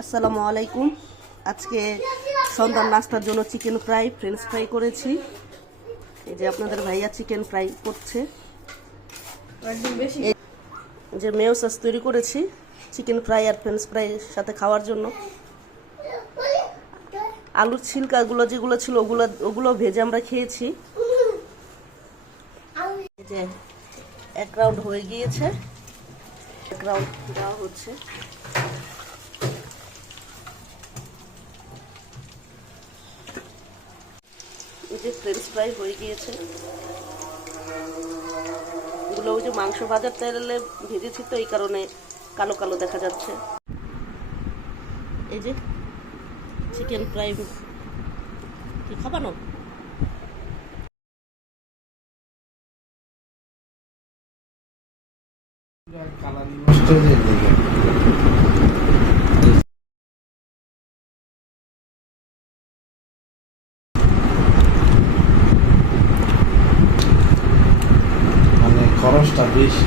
আসসালামু আলাইকুম। আজকে সন্ধ্যার নাস্তার জন্য চিকেন ফ্রাই ফ্রেঞ্চ ফ্রাই করেছি। এই যে আপনাদের ভাইয়া চিকেন ফ্রাই করছে। এই যে মেয়ো সস তৈরি করেছি চিকেন ফ্রাই আর ফ্রেঞ্চ ফ্রাই সাথে খাওয়ার জন্য। আলুর ছিলকাগুলো যেগুলো ছিল ওগুলো ভেজে আমরা খেয়েছি। এই যে এক রাউন্ড হয়ে গিয়েছে, এক রাউন্ড দেওয়া হচ্ছে। এই যে ফ্রেঞ্চ ফ্রাই হয়ে গিয়েছে। এগুলো ওই যে মাংস ভাজার তেলে ভেজেছি তো এই কারণে কালো কালো দেখা যাচ্ছে। এই যে চিকেন ফ্রাই কি খাবানো মানে খরচটা বেশি।